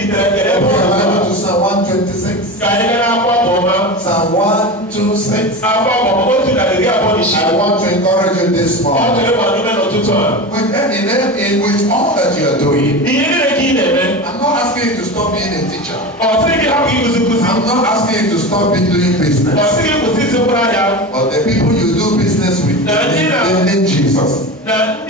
to Psalm 126. Psalm 126. I want to encourage you this morning. With all that you are doing, I'm not asking you to stop being a teacher. I'm not asking you to stop doing business. But the people you do business with, they need Jesus. The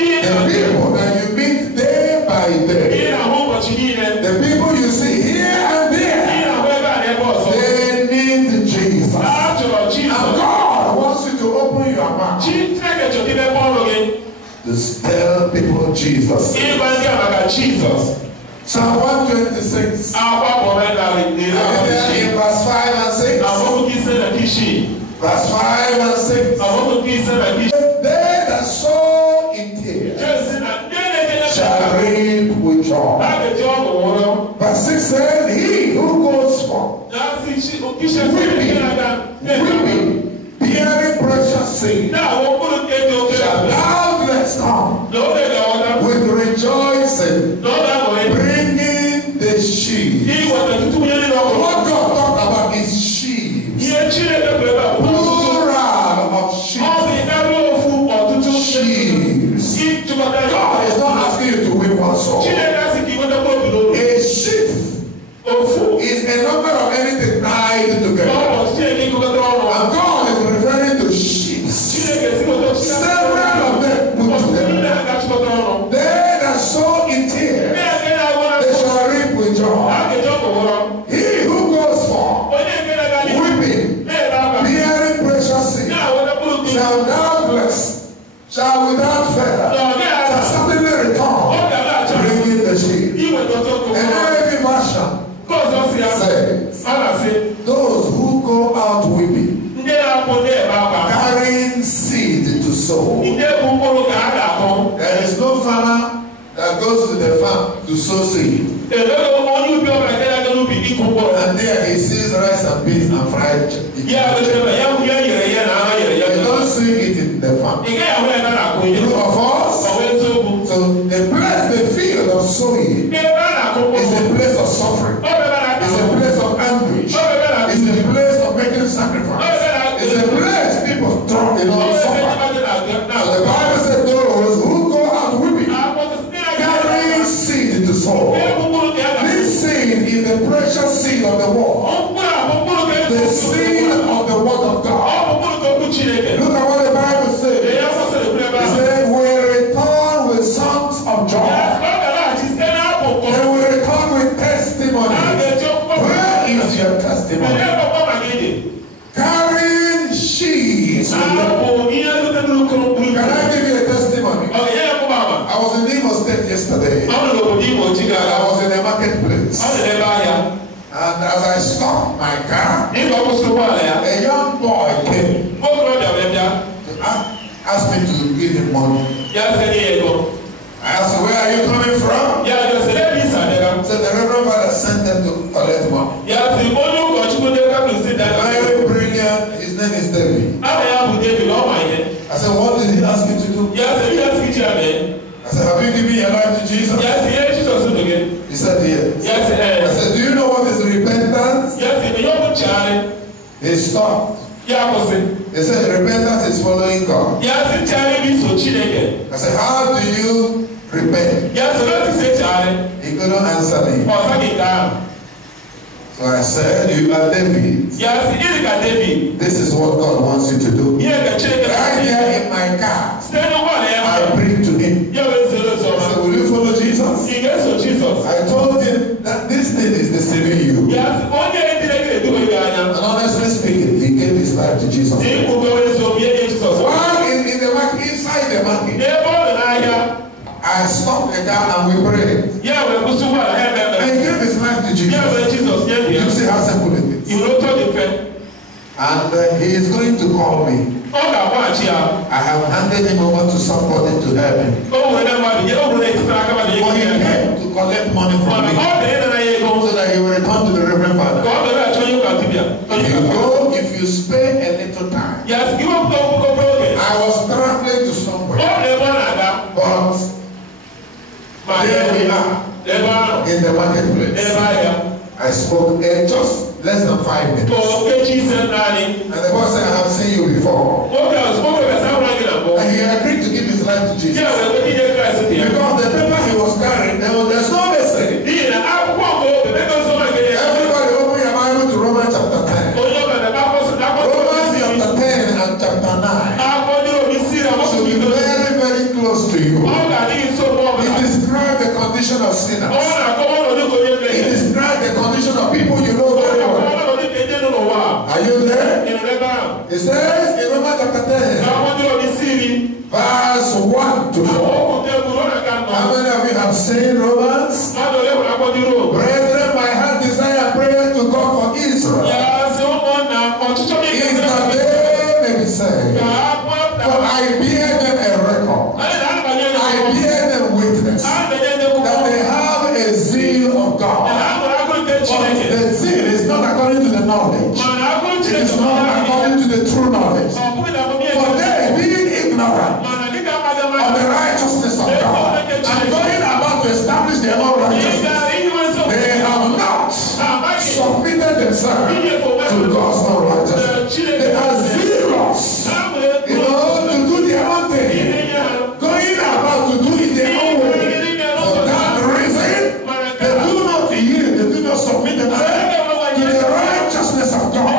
people that you meet day by day, the people you see here and there, they need Jesus. And God wants you to open your mouth to tell people Jesus. Psalm 126. In verse 5 and 6. Verse 5 and 6. They that sow in tears shall reap with joy. Verse 6 said, he who goes forth weeping, bearing precious seed, shall doubtless come with rejoicing, bringing the sheep. What God talked about is sheep. Plural of sheep. Sheep. God is not asking you to win one soul. A sheep is a number of anything tied together. And God is referring to sheep. Several of them put together. They that sow in tears, they shall reap with joy. He who goes forth weeping, bearing precious seed, shall doubtless, shall without fear, shall suddenly return, bringing the sheep. And every version says, those who go out weeping, carrying seed to sow. There is no farmer that goes to the farm to sow seed. And there he sees rice and beans and fried chicken. You don't see it in the farm. True of us? So the place, the field of sowing is a place of suffering. It's a place of anguish. It's a place of making sacrifice. It's a place people suffer. So the Bible said those who go out weeping, carrying seed to sow. This seed is the precious seed of the world. The seed of the word of God. Look at what the Bible says. It said, we return with songs of joy. And we return with testimony. Where is your testimony? Carrying sheaves. Can I give you a testimony? I was in Imo State yesterday. And I was in a marketplace. And as I stopped my car, a young boy came to ask me to give him money. I asked him, where are you coming from? He said, the Reverend Father sent them to collect money. Very brilliant. His name is David. I said, what did he ask you to do? I said, have you given your life to Jesus? He said, yes. I said, do you know what is repentance? He stopped. He said, repentance is following God. I said, how do you repent? He couldn't answer me. So I said, you are David. This is what God wants you to do. Right here in my car, I preached to him. I said, will you follow Jesus? I told him that this thing is deceiving you. And honestly speaking, he gave his life to Jesus. While in the market, inside the market, I stopped the car and we prayed. And he gave his life to Jesus. You see how simple it is. And he is going to call me. I have handed him over to somebody to help him. But he came to collect money from me so that he will return to the Reverend Father. If you spend a little time. I was traveling to somewhere. But here we are in the marketplace. I spoke in just less than 5 minutes. And the boy said, I have seen you before. And he agreed to give his life to Jesus. Because the paper he was carrying, there's no message. Everybody open your Bible to Romans chapter 10. Romans chapter 10 and chapter 9 should be very, very close to you. It describes the condition of sinners. It describes the condition of people you know very well. Are you there? It says in Romans chapter 10, verse 1 to 4. How many of you have seen Romans? Brethren, my heart desire prayer to God for Israel. Is that they may be saved. For I bear them a record. I bear them witness that they have a zeal of God. But the zeal is not according to the knowledge. It is not according to the true knowledge. For they, being ignorant of the righteousness of God and going about to establish their own righteousness, they have not submitted themselves to God's own righteousness. They are zealous, to do their own thing, going about to do it their own way. For that reason, they do not yield, they do not submit themselves to the righteousness of God.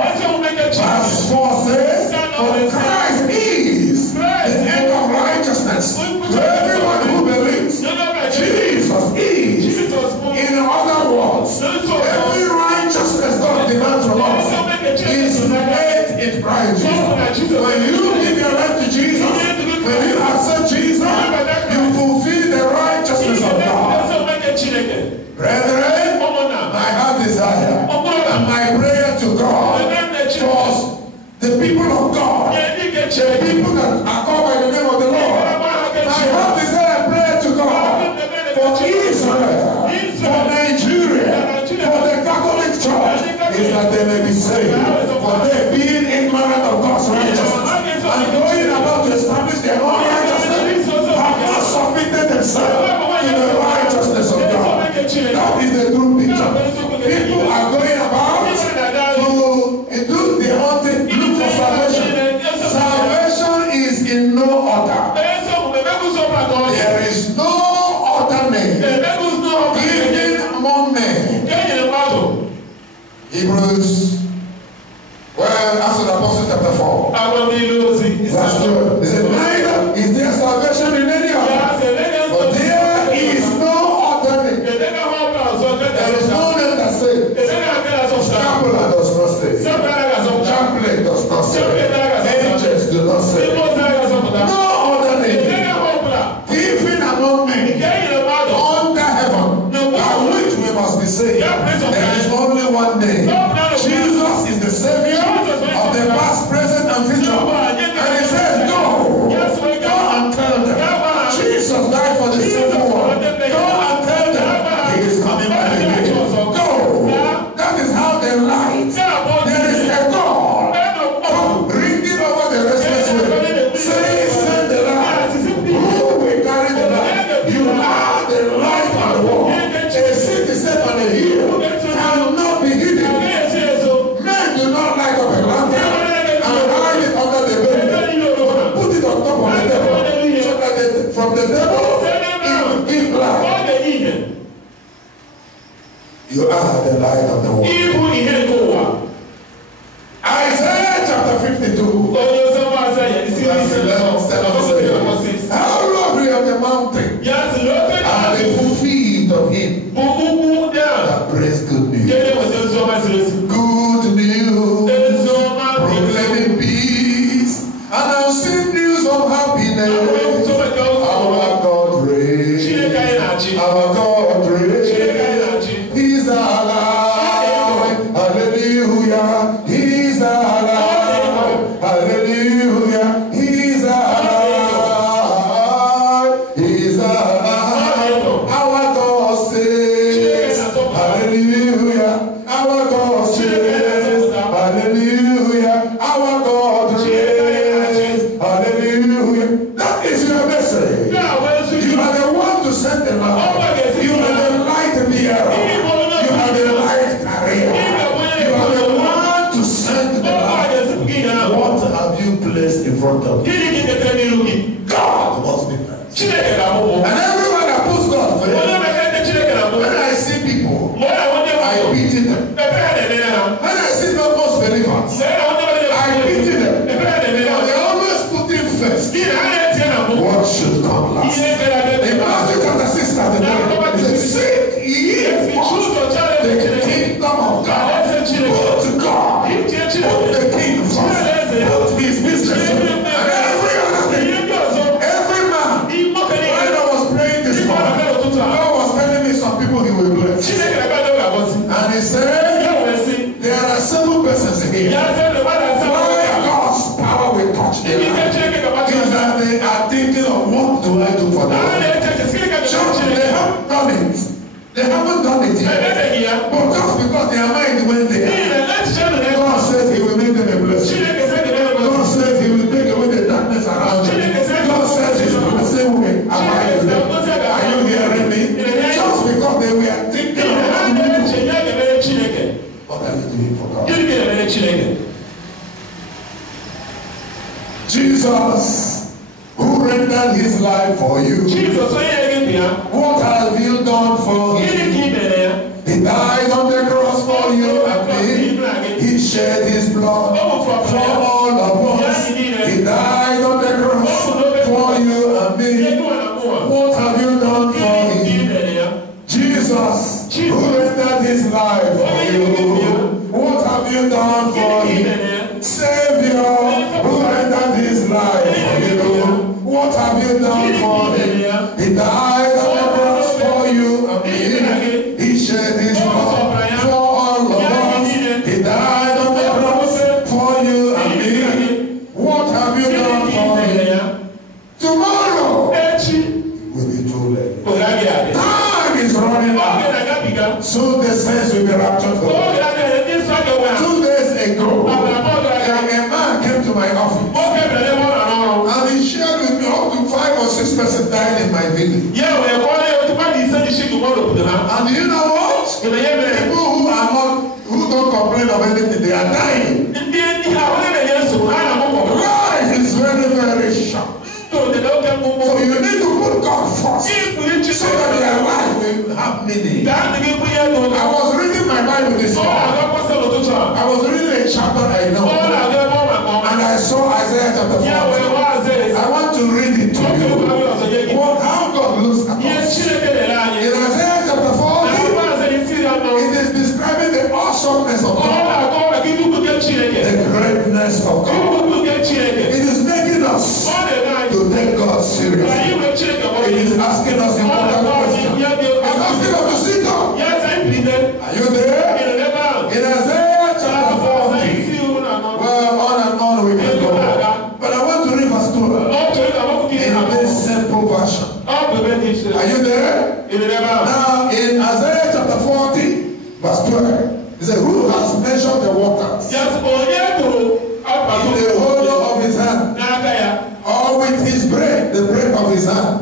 Verse 4 says, for Christ is the end of righteousness to everyone who believes. Jesus is, in other words, every righteousness God demands from us is made in Christ Jesus. When you give your life to Jesus, when you accept Jesus, you fulfill the righteousness of God. Brethren, my heart desire and my prayer to God was the people of God, the people that are called by the name of the Lord. My heart desire and prayer to God for Israel, for Nigeria, for the Catholic Church, is that they may be saved. For they being ignorant of God's righteousness and going about to establish their own righteousness, have not submitted themselves to the righteousness of God. That is the true picture. People are going about to do their own thing, look for salvation. Salvation is in no order. There is no other name given among men. Hebrews, after the Apostle chapter 4, verse 12, he said, neither is there salvation in any other, but there is no other name. There is no name that saves. Scapula does not save. Chaplain does not save. Angels do not save. No other name given among men under heaven by which we must be saved. There is only one name. Jesus is the Savior of the past, present, and future. And he said, go and tell them. Jesus died for the sinful world. Go and tell them he is coming back again. Go. That is how they light. There is a God bringing over the restless way. Say, send the light. Who will carry the light? You are the light of the world. A city set on a hill cannot be hidden. Men do not light up a lantern and hide it under the bed, but put it on top of the table, so that from the devil it will give light. You are the light of the world. Isaiah chapter 52. Verse 11 says, how lovely are the mountain and the feet of him that praise good news. Good news, proclaiming peace, announcing news of happiness. Our God reigns. Our God reigns. He's alive. Hallelujah. He's alive. Hallelujah. He's alive. He's alive. Our God says, hallelujah. Our God says, hallelujah. Our God reigns. Hallelujah. That is your message. You are the one to send the light. You are the light in the air. You said, there are 7 persons here. Why God's power will touch them is that they are thinking of what do I do for them. Church, they haven't done it. They haven't done it yet. But just because their mind went there, God says He will make them a blessing. God says He will take away the darkness around them. God says His blessing will abide with them. Are you hearing me? Just because they were thinking of what are you doing for God? Jesus, who rendered His life for you, what have you done for Him? He died on the cross for you and me. He shed His blood for all of us. He died on the cross for you and me. What have you done for Him? Jesus, who rendered His life for you, what have you done for Him? Savior, who rendered His life for you, what have you done for Him? He died on the cross for you and me. He shed His blood for all of us. He died on the cross for you and me. What have you done for Him? Tomorrow will be too late. Time is running out. Soon the saints will be raptured. 2 days ago, a man came to my office and he shared with me up to 5 or 6 persons died in my village. And you know what? People who don't complain of anything, they are dying. Life is very, very short. So you need to put God first so that your life will have meaning. I was reading my Bible this morning. I was reading a chapter I know. And I saw Isaiah chapter 40. I want to read it to you. How God looks at us. In Isaiah chapter 40, it is describing the awesomeness of God. The greatness of God. It is making us to take God seriously. It is asking us important questions. It's asking us to see God. Are you there? In Isaiah chapter 40. Well, on and on we can go. But I want to read verse 2 in this simple version. Are you there? Now, in Isaiah chapter 40, verse 12, it says, who has measured the waters in the hollow of his hand, or with his bread, the bread of his hand?